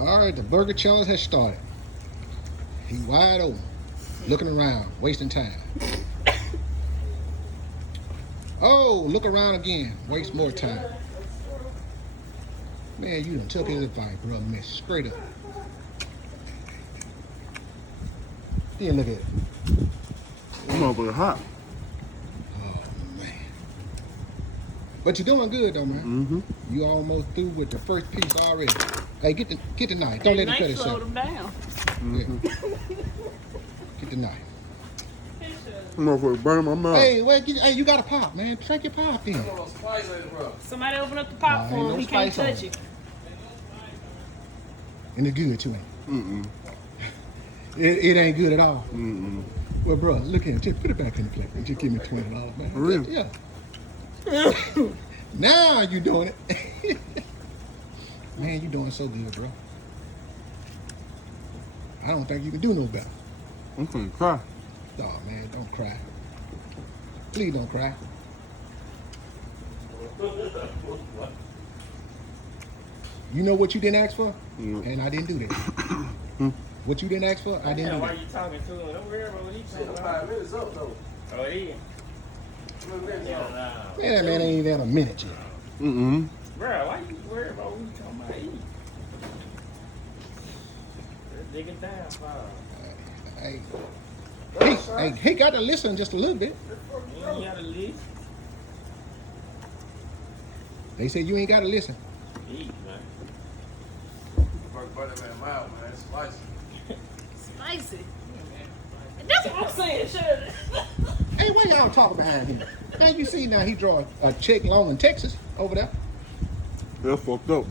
All right, the burger challenge has started. He wide open, looking around, wasting time. Oh, look around again, waste more time. Man, you done took his advice, bro, man, straight up. Then look at it. That motherfucker hot. Oh, man. But you're doing good, though, man. Mm-hmm. You almost through with the first piece already. Hey, get the knife. Don't let him cut Nice slowed himself. him down. Yeah. Get the knife. That motherfucker burning my mouth. Hey, you got a pop, man. Take your pop in. Somebody open up the pot Nah, for ain't him. no He can't spice on touch it. it. And it's good, too, ain't Mm-mm. it? It ain't good at all. Mm-mm. Well, bro, look here. Just put it back in the plate and just give me $20, man. For real? Yeah. Now you doing it. Man, you doing so good, bro. I don't think you can do no better. I'm finna cry. Oh, man, don't cry. Please don't cry. You know what you didn't ask for? No. And I didn't do that. What you didn't ask for, I didn't do Why that. you talking to him? Don't worry about what he's talking about. 5 minutes up though. Oh, it is? 2 minutes Yeah, up. nah. Man, that man ain't even had a minute yet. Mm-mm. Bro, why you worry about what you talking about eating? Let's dig it down, Bob. He got to listen just a little bit. You ain't got a list. They said you ain't got to listen. Eat, man. Fuck butter man mouth, man. It's spicy. Spicy. That's what I'm saying, Shirley. Hey, why y'all talking behind him? Man, you see now he draw a check long in Texas over there. That's fucked up.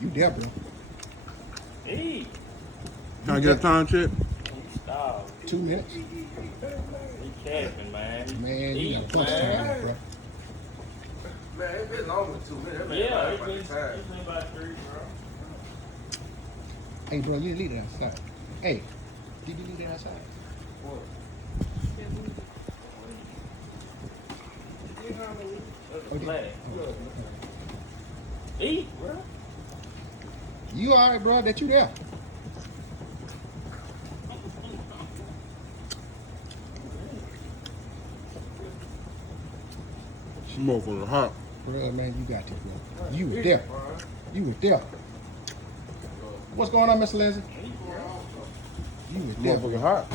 You there, bro. Eat. Can I get a time check? You starved. 2 minutes. You capping, man. Man, you got Eat, a bunch of man. time, bro. Man, it's been longer than 2 minutes. That man Yeah, lied it's about been, the it's time. been about 3, bro. Hey, bro, you leave it outside. Hey, did you leave it outside? What's the flag? Eat, bro. You all right, bro, that you there. This motherfucker hot. Bro, man, you got this, bro. You was there. You was there. What's going on, Mr. Lindsay? You was This there, motherfucker bro. hot.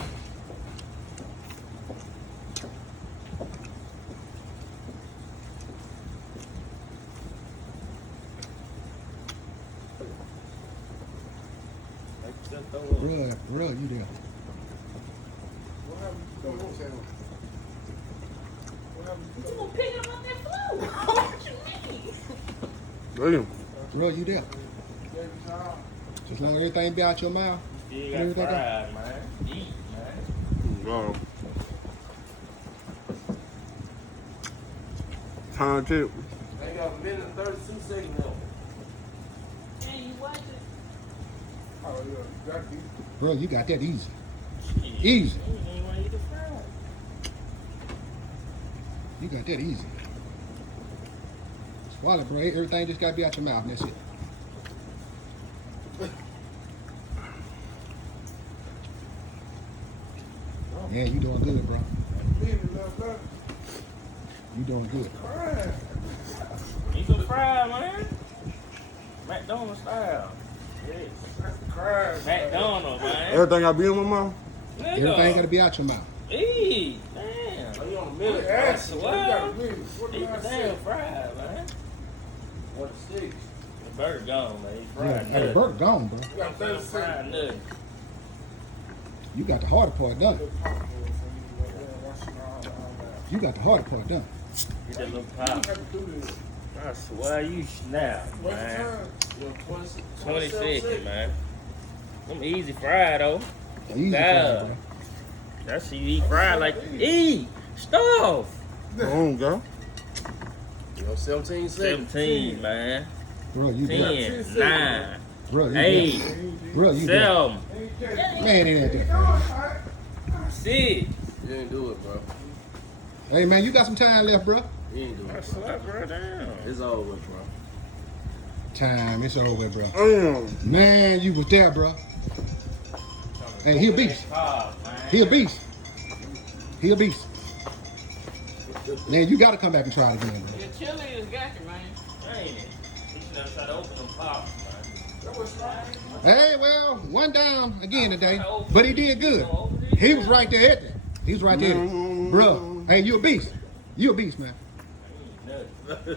Bro, you there. You gonna pick him up that floor? What you mean? Damn. Bro, you there. Just long as everything be out your mouth. You got Everything fried, man. Eat, man. Wow. Time check. They got a minute and 32 seconds left. Hey, you watch it? Oh, yeah. Exactly. Bro, you got that easy. Shit. Easy. You ain't want to eat the fried. You got that easy. Swallow, bro. Everything just got to be out your mouth, and that's it. Yeah, you doing good, bro. You doing good. Eat some fried, man. McDonald's style. Yes. McDonald's, man. Everything I be in my mouth? Nigga. Everything got to be out your mouth. Eat. Damn. Oh, you on a minute? I Ask you. swear. What Eat did I the say? damn fried, man. What the sticks? The burger gone, man. He's Yeah, fried hey, nothing. burger gone, bro. You got 30 seconds. Fried nothing. You got the harder part done. You got the harder part done. Get that little pop. I swear you snap, man. 20 seconds, man. Them easy fried, though. Easy Yeah. for you, That's you eat fried like eat. Stuff. Oh, go. You know, 17 seconds. 17, man. bro. You there. 10, 9, Bro, you there. 8, Bro, you there. 7, Man, it ain't that. 6. You ain't do it, bro. Hey, man, you got some time left, bro. You ain't do I it, bro. swear, bro, down. It's over with, bro. Time, it's over, bro. Damn. Man, you was there, bro. Hey, he a beast. He a beast. He a beast. Man, you gotta come back and try it again, bro. The cheerleaders got you, man. Ain't it? He should have tried to open them pops, man. Hey, well, one down again today, but he did good. He was right there at it. He was right there. Bro, hey, you a beast. You a beast, man. Nothing.